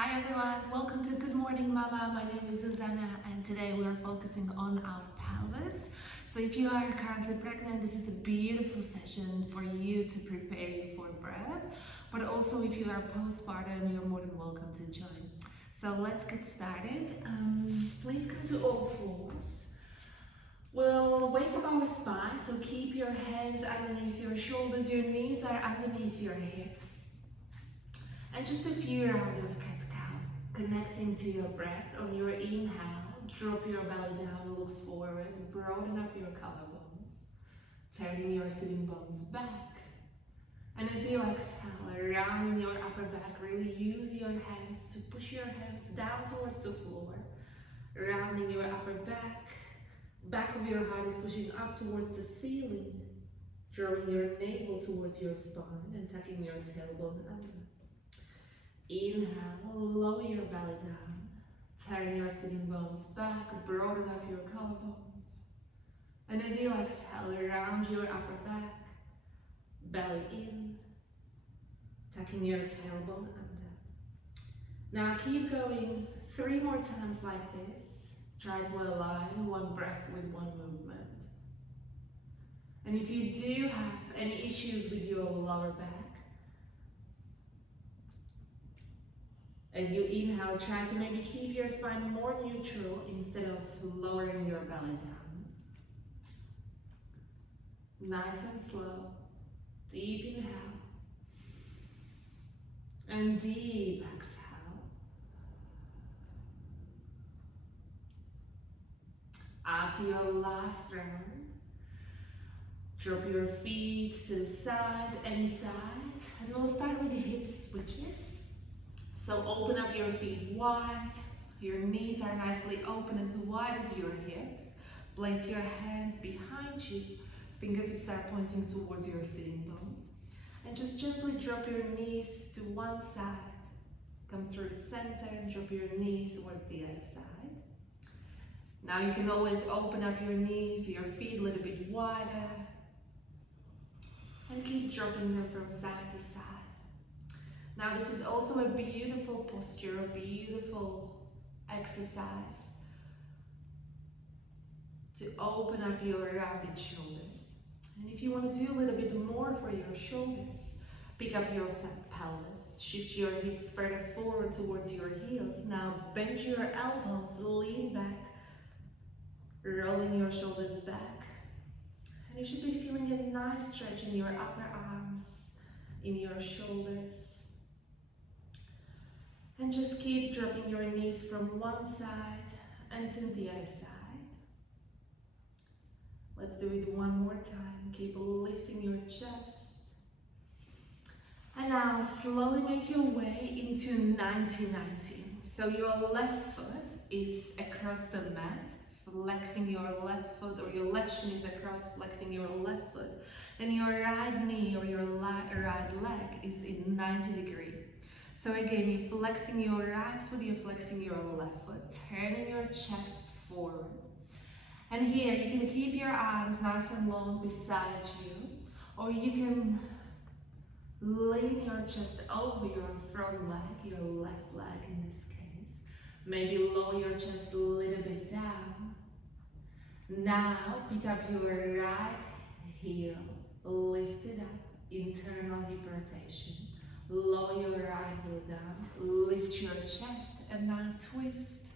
Hi everyone, welcome to Good Morning Mama. My name is Susanna and today we are focusing on our pelvis. So if you are currently pregnant, this is a beautiful session for you to prepare you for birth. But also if you are postpartum, you're more than welcome to join. So let's get started. Please come to all fours. We'll wake up our spine, so keep your hands underneath your shoulders, your knees are underneath your hips. And just a few rounds of cat-cow, connecting to your breath. On your inhale, drop your belly down, look forward, broaden up your collarbones, turning your sitting bones back. And as you exhale, rounding your upper back, really use your hands to push your hands down towards the floor, rounding your upper back. Back of your heart is pushing up towards the ceiling, drawing your navel towards your spine and tucking your tailbone under. Inhale, lower your belly down, turn your sitting bones back, broaden up your collarbones. And as you exhale, round your upper back, belly in, tucking your tailbone under. Now keep going 3 more times like this. Try to align one breath with one movement. And if you do have any issues with your lower back, as you inhale, try to maybe keep your spine more neutral instead of lowering your belly down. Nice and slow. Deep inhale. And deep exhale. After your last round, drop your feet to the side, any side, and we'll start with the hip switches. So open up your feet wide, your knees are nicely open as wide as your hips. Place your hands behind you, fingertips are pointing towards your sitting bones. And just gently drop your knees to one side. Come through the center and drop your knees towards the other side. Now you can always open up your knees, your feet a little bit wider. And keep dropping them from side to side. Now this is also a beautiful posture, a beautiful exercise to open up your rounded shoulders. And if you want to do a little bit more for your shoulders, pick up your pelvis, shift your hips further forward towards your heels. Now bend your elbows, lean back, rolling your shoulders back. And you should be feeling a nice stretch in your upper arms, in your shoulders. And just keep dropping your knees from one side and to the other side. Let's do it one more time. Keep lifting your chest. And now slowly make your way into 90-90. So your left foot is across the mat, flexing your left foot, or your left shin is across, flexing your left foot. And your right knee or your right leg is in 90 degrees. So again, you're flexing your right foot, you're flexing your left foot, turning your chest forward. And here, you can keep your arms nice and long beside you, or you can lean your chest over your front leg, your left leg in this case. Maybe lower your chest a little bit down. Now, pick up your right heel, lift it up, internal hip rotation. Lower your right heel down, lift your chest, and now twist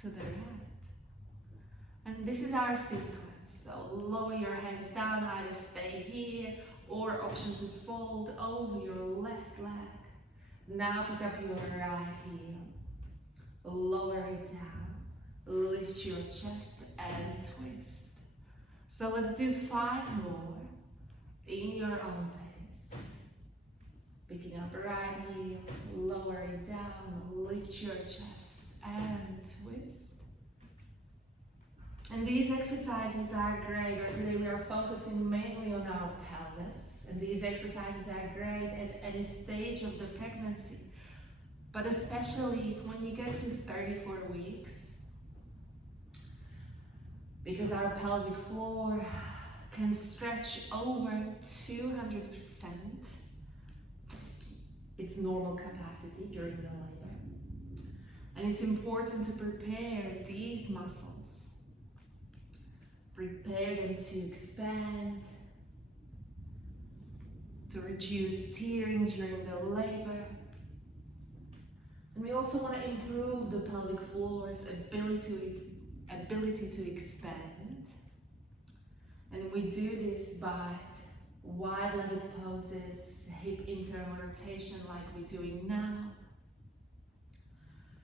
to the right. And this is our sequence. So lower your hands down, either stay here, or option to fold over your left leg. Now pick up your right heel, lower it down, lift your chest, and twist. So let's do 5 more in your own pace. Picking up right heel, lower it down, lift your chest, and twist. And these exercises are great, or today we are focusing mainly on our pelvis. And these exercises are great at any stage of the pregnancy, but especially when you get to 34 weeks, because our pelvic floor can stretch over 200%. Its normal capacity during the labor. And it's important to prepare these muscles. Prepare them to expand, to reduce tearing during the labor. And we also want to improve the pelvic floor's ability to expand. And we do this by wide-legged poses, hip internal rotation like we're doing now,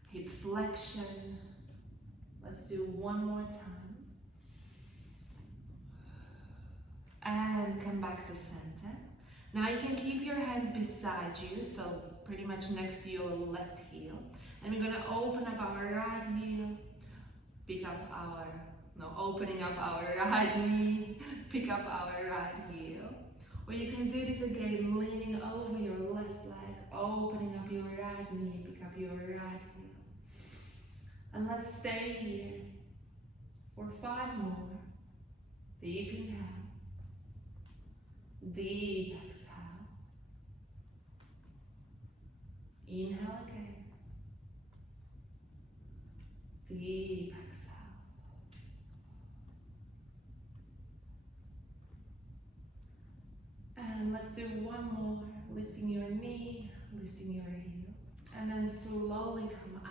hip flexion. Let's do one more time. And come back to center. Now you can keep your hands beside you, so pretty much next to your left heel. And we're gonna open up our right heel, opening up our right knee, pick up our right heel. Or you can do this again, leaning over your left leg, opening up your right knee, pick up your right heel. And let's stay here for 5 more. Deep inhale, deep exhale. Inhale again, deep exhale. And let's do one more, lifting your knee, lifting your heel, and then slowly come up.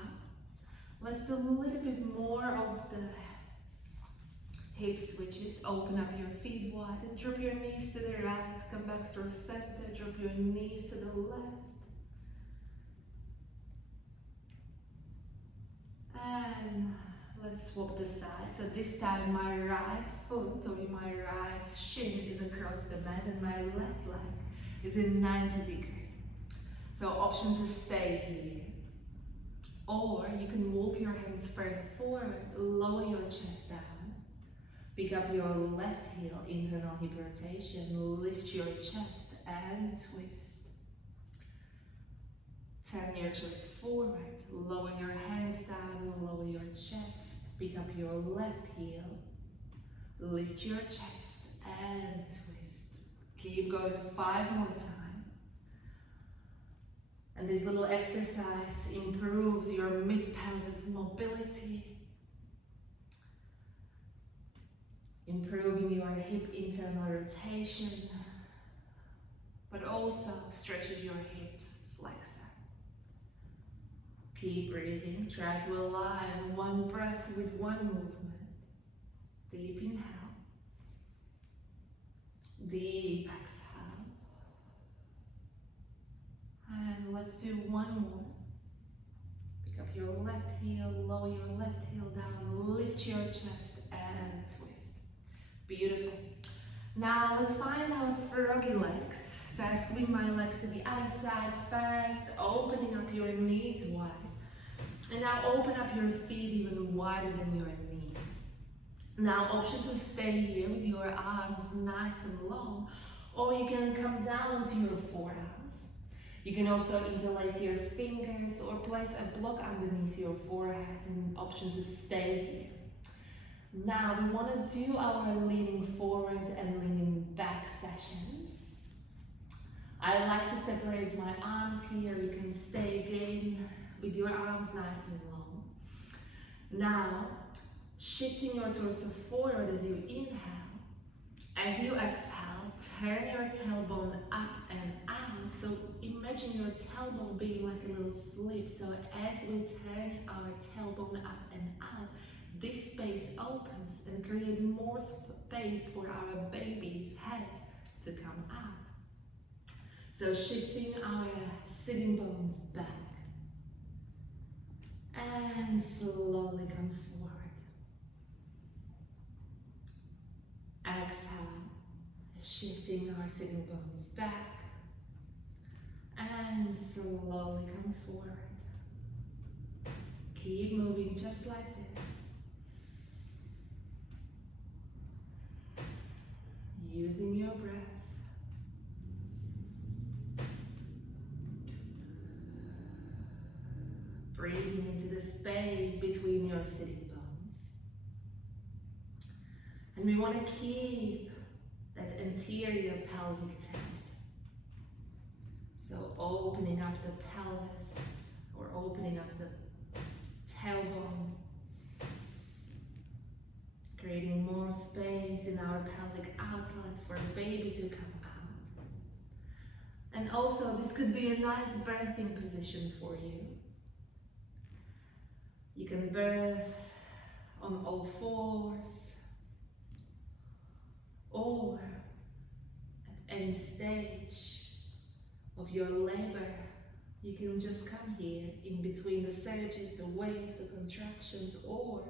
Let's do a little bit more of the hip switches. Open up your feet wide and drop your knees to the right, come back through center, drop your knees to the left. And let's swap the side. So this time my right foot or my right shin is across the mat and my left leg is in 90 degrees. So option to stay here. Or you can walk your hands further forward, lower your chest down, pick up your left heel, internal hip rotation, lift your chest and twist. Turn your chest forward, lower your hands down, lower your chest, pick up your left heel, lift your chest and twist. Keep going 5 more times. And this little exercise improves your mid-pelvis mobility, improving your hip internal rotation, but also stretches your hips flexor. Keep breathing, try to align one breath with one movement. Deep inhale, deep exhale. And let's do one more. Pick up your left heel, lower your left heel down, lift your chest and twist. Beautiful. Now let's find our froggy legs. So I swing my legs to the other side first, opening up your knees wide. And now open up your feet even wider than your knees. Now option to stay here with your arms nice and long, or you can come down to your forearms. You can also interlace your fingers or place a block underneath your forehead, and option to stay here. Now we want to do our leaning forward and leaning back sessions. I like to separate my arms here. You can stay again with your arms nice and long. Now, shifting your torso forward as you inhale. As you exhale, turn your tailbone up and out. So imagine your tailbone being like a little flip. So as we turn our tailbone up and out, this space opens and create more space for our baby's head to come out. So shifting our sitting bones back. And slowly come forward. Exhale, shifting our sitting bones back. And slowly come forward. Keep moving just like this. Using your breath. Breathing into the space between your sitting bones. And we want to keep that anterior pelvic tilt. So opening up the pelvis or opening up the this could be a nice breathing position for you. You can breathe on all fours, or at any stage of your labor, you can just come here in between the surges, the waves, the contractions, or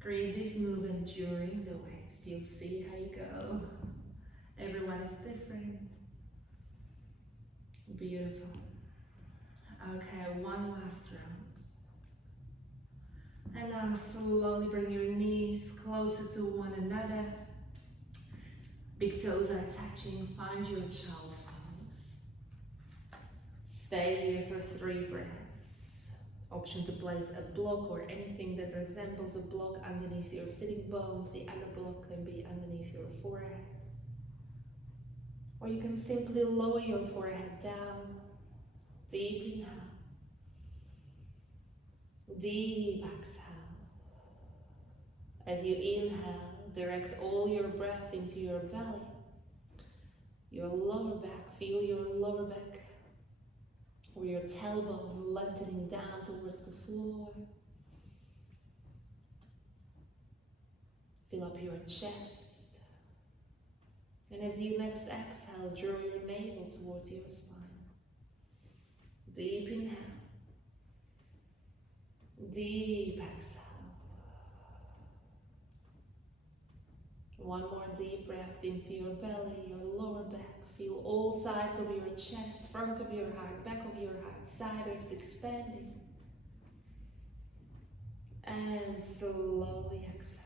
create this movement during the waves. You'll see how you go. Everyone is different. Beautiful. Okay, one last round. And now slowly bring your knees closer to one another. Big toes are touching. Find your child's pose. Stay here for 3 breaths. Option to place a block or anything that resembles a block underneath your sitting bones. The other block can be underneath your forehead. Or you can simply lower your forehead down. Deep inhale. Deep exhale. As you inhale, direct all your breath into your belly, your lower back. Feel your lower back or your tailbone lengthening down towards the floor. Fill up your chest. And as you next exhale, draw your navel towards your spine. Deep inhale. Deep exhale. One more deep breath into your belly, your lower back. Feel all sides of your chest, front of your heart, back of your heart, side ribs expanding. And slowly exhale.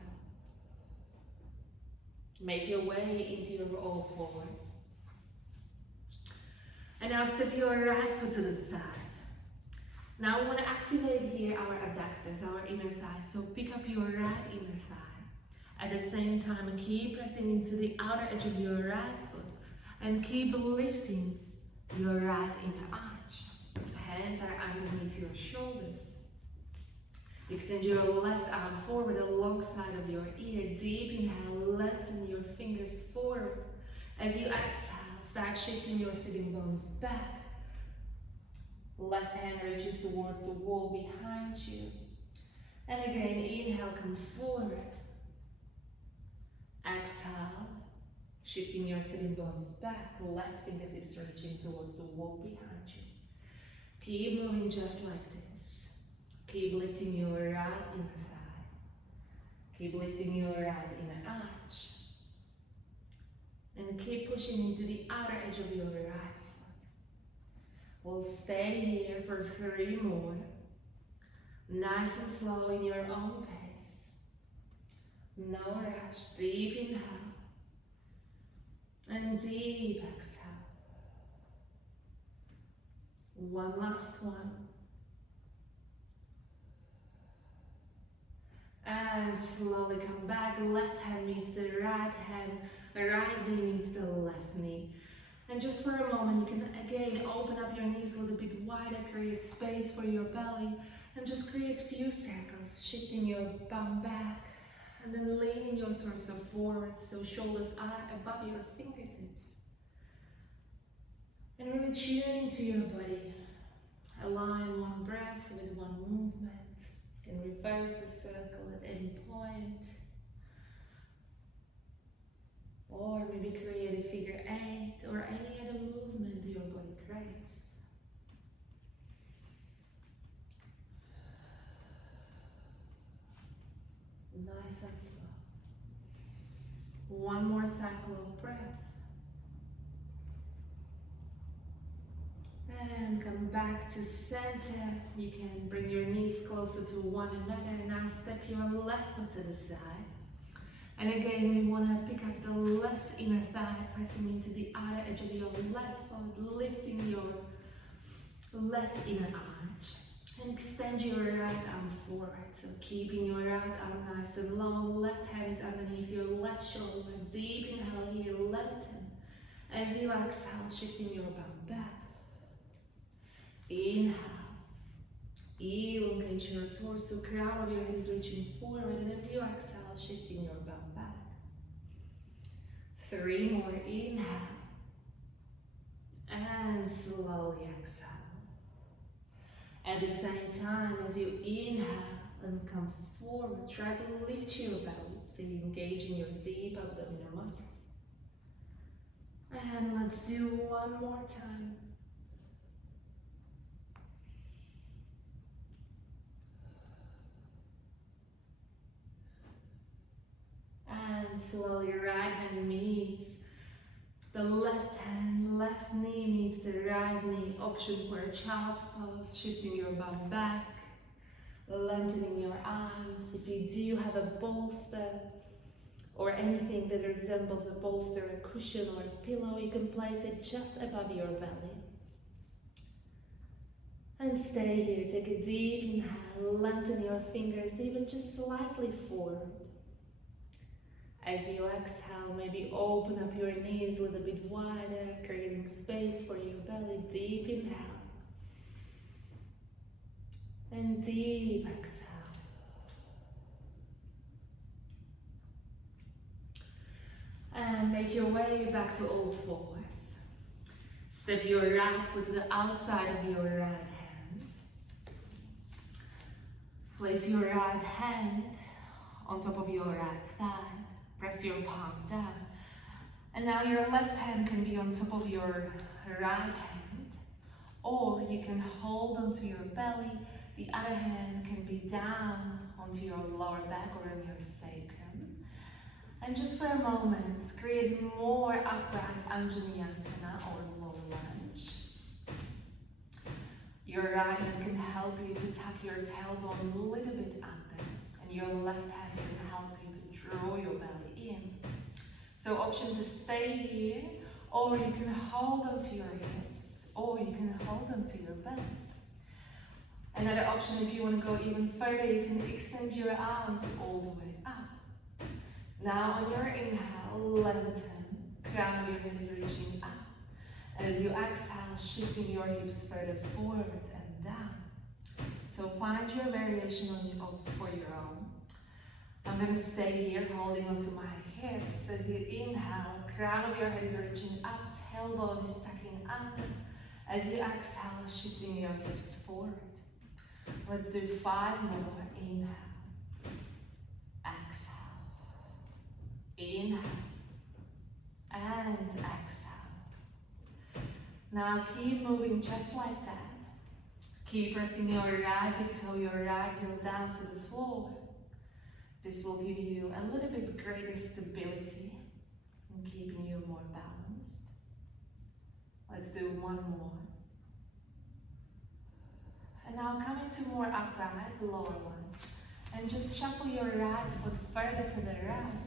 Make your way into your all fours. And now step your right foot to the side. Now we want to activate here our adductors, our inner thighs. So pick up your right inner thigh. At the same time, keep pressing into the outer edge of your right foot and keep lifting your right inner arch. Hands are underneath your shoulders. Extend your left arm forward alongside of your ear. Deep inhale, lengthen your fingers forward. As you exhale, start shifting your sitting bones back. Left hand reaches towards the wall behind you. And again, inhale, come forward. Exhale, shifting your sitting bones back, left fingertips reaching towards the wall behind you. Keep moving just like this. Keep lifting your right inner thigh. Keep lifting your right inner arch. And keep pushing into the outer edge of your right foot. We'll stay here for 3 more. Nice and slow in your own pace. No rush. Deep inhale. And deep exhale. One last one. And slowly come back. Left hand meets the right hand. The right knee meets the left knee. And just for a moment, you can again open up your knees a little bit wider, create space for your belly, and just create a few circles, shifting your bum back, and then leaning your torso forward so shoulders are above your fingertips. And really tune into your body. Align one breath with one movement. You can reverse the circle at any point. Or maybe create a figure 8 or any other movement your body craves. Nice and slow. One more cycle of breath. And come back to center. You can bring your knees closer to one another. Now step your left foot to the side. And again, we want to pick up the left inner thigh, pressing into the outer edge of your left foot, lifting your left inner arch. And extend your right arm forward. So keeping your right arm nice and long. Left hand is underneath your left shoulder. Deep inhale here, lengthen. As you exhale, shifting your bum back. Inhale. Elongate your torso, crown of your head is reaching forward. And as you exhale, shifting your bum back. 3 more. Inhale. And slowly exhale. At the same time, as you inhale and come forward, try to lift your belly so you engage in your deep abdominal muscles. And let's do one more time. And slowly right hand meets the left hand, left knee meets the right knee. Option for a child's pose, shifting your bum back, lengthening your arms. If you do have a bolster or anything that resembles a bolster, a cushion or a pillow, you can place it just above your belly. And stay here, take a deep inhale, lengthen your fingers even just slightly forward. As you exhale, maybe open up your knees a little bit wider, creating space for your belly. Deep inhale. And deep exhale. And make your way back to all fours. Step your right foot to the outside of your right hand. Place your right hand on top of your right thigh. Press your palm down. And now your left hand can be on top of your right hand, or you can hold onto your belly. The other hand can be down onto your lower back or on your sacrum. And just for a moment, create more upright Anjaneyasana or low lunge. Your right hand can help you to tuck your tailbone a little bit under, and your left hand can help you to draw your belly in. So option to stay here, or you can hold onto your hips, or you can hold onto your belly. Another option, if you want to go even further, you can extend your arms all the way up. Now on your inhale, lengthen, crown of your head is reaching up. As you exhale, shifting your hips further forward and down. So find your variation for your own. I'm going to stay here holding onto my hips. As you inhale, crown of your head is reaching up, tailbone is tucking under. As you exhale, shifting your hips forward. Let's do 5 more. Inhale, exhale, inhale, and exhale. Now keep moving just like that. Keep pressing your right big toe, your right heel down to the floor. This will give you a little bit greater stability and keeping you more balanced. Let's do one more. And now come into more upright, lower lunge. And just shuffle your right foot further to the right.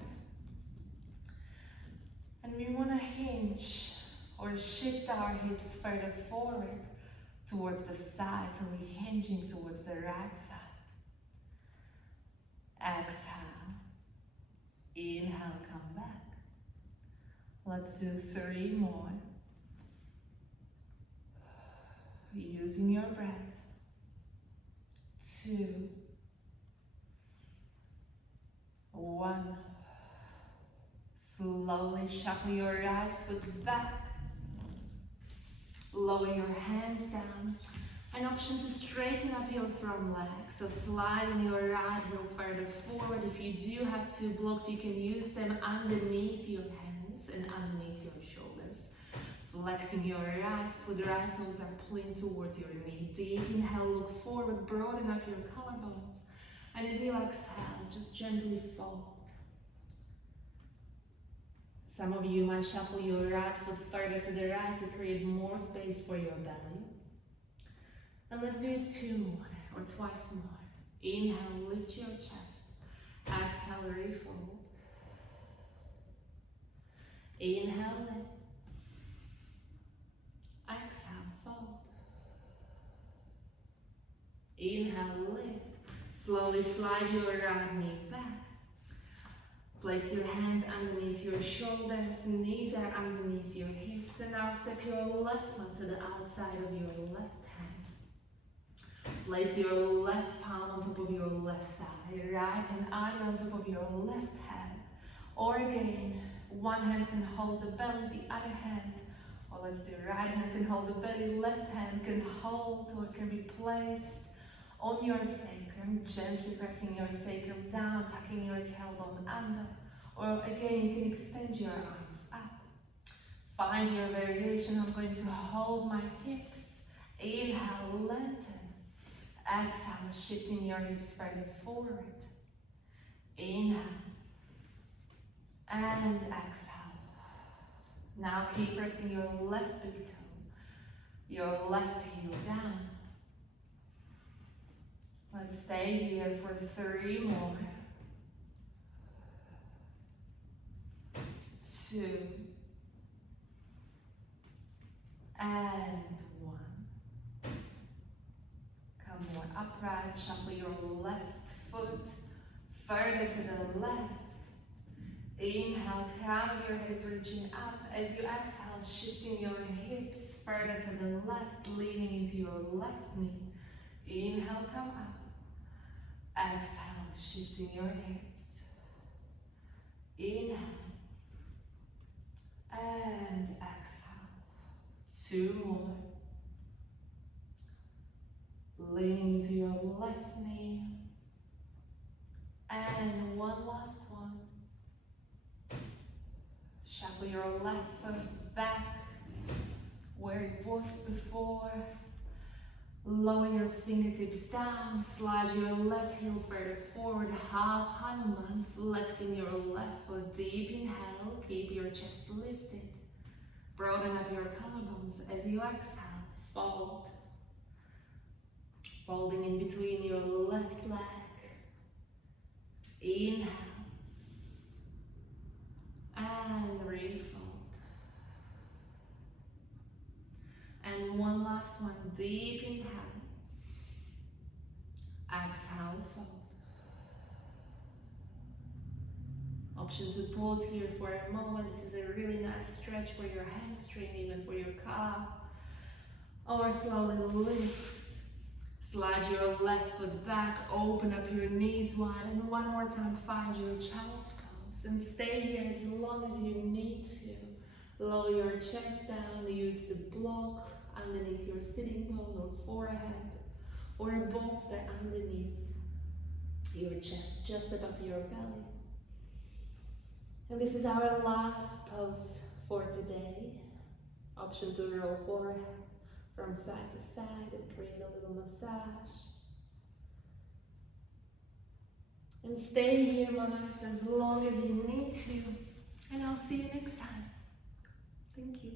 And we want to hinge or shift our hips further forward towards the side, so we're hinging towards the right side. Exhale, inhale, come back. Let's do 3 more. Using your breath. 2, 1. Slowly shuffle your right foot back. Lower your hands down. An option to straighten up your front leg. So sliding your right heel further forward. If you do have 2 blocks, you can use them underneath your hands and underneath your shoulders. Flexing your right foot, right toes are pulling towards your knee. Deep inhale, look forward, broaden up your collarbones. And as you exhale, just gently fold. Some of you might shuffle your right foot further to the right to create more space for your belly. And let's do it 2 more or twice more. Inhale, lift your chest. Exhale, refold. Inhale, lift. Exhale, fold. Inhale, lift. Slowly slide your right knee back. Place your hands underneath your shoulders, knees are underneath your hips, and now step your left foot to the outside of your left hand. Place your left palm on top of your left thigh, right hand either on top of your left hand, or again, one hand can hold the belly, the other hand Or let's do right hand can hold the belly, left hand can hold or can be placed on your sacrum, gently pressing your sacrum down, tucking your tailbone under. Or again, you can extend your arms up. Find your variation. I'm going to hold my hips. Inhale, lengthen. Exhale, shifting your hips further forward. Inhale. And exhale. Now keep pressing your left big toe, your left heel down. Let's stay here for 3 more. 2. And 1. Come more upright, shuffle your left foot further to the left. Inhale, crown of your head is reaching up. As you exhale, shifting your hips further to the left, leaning into your left knee. Inhale, come up. Exhale, shifting your hips. Inhale. And exhale. 2 more. Leaning into your left knee. And 1 last one. Shuffle your left foot back where it was before. Lower your fingertips down. Slide your left heel further forward. Half Hanuman. Flexing your left foot. Deep inhale. Keep your chest lifted. Broaden up your collarbones as you exhale. Fold. Folding in between your left leg. Inhale. And refold. And 1 last one. Deep inhale. Exhale, fold. Option to pause here for a moment. This is a really nice stretch for your hamstring, even for your calf. Or slowly lift. Slide your left foot back, open up your knees wide, and 1 more time find your child's pose. And stay here as long as you need to. Lower your chest down, use the block underneath your sitting bone or forehead, or a bolster underneath your chest, just above your belly. And this is our last pose for today. Option to roll forward from side to side and create a little massage. And stay here, mamas, as long as you need to. And I'll see you next time. Thank you.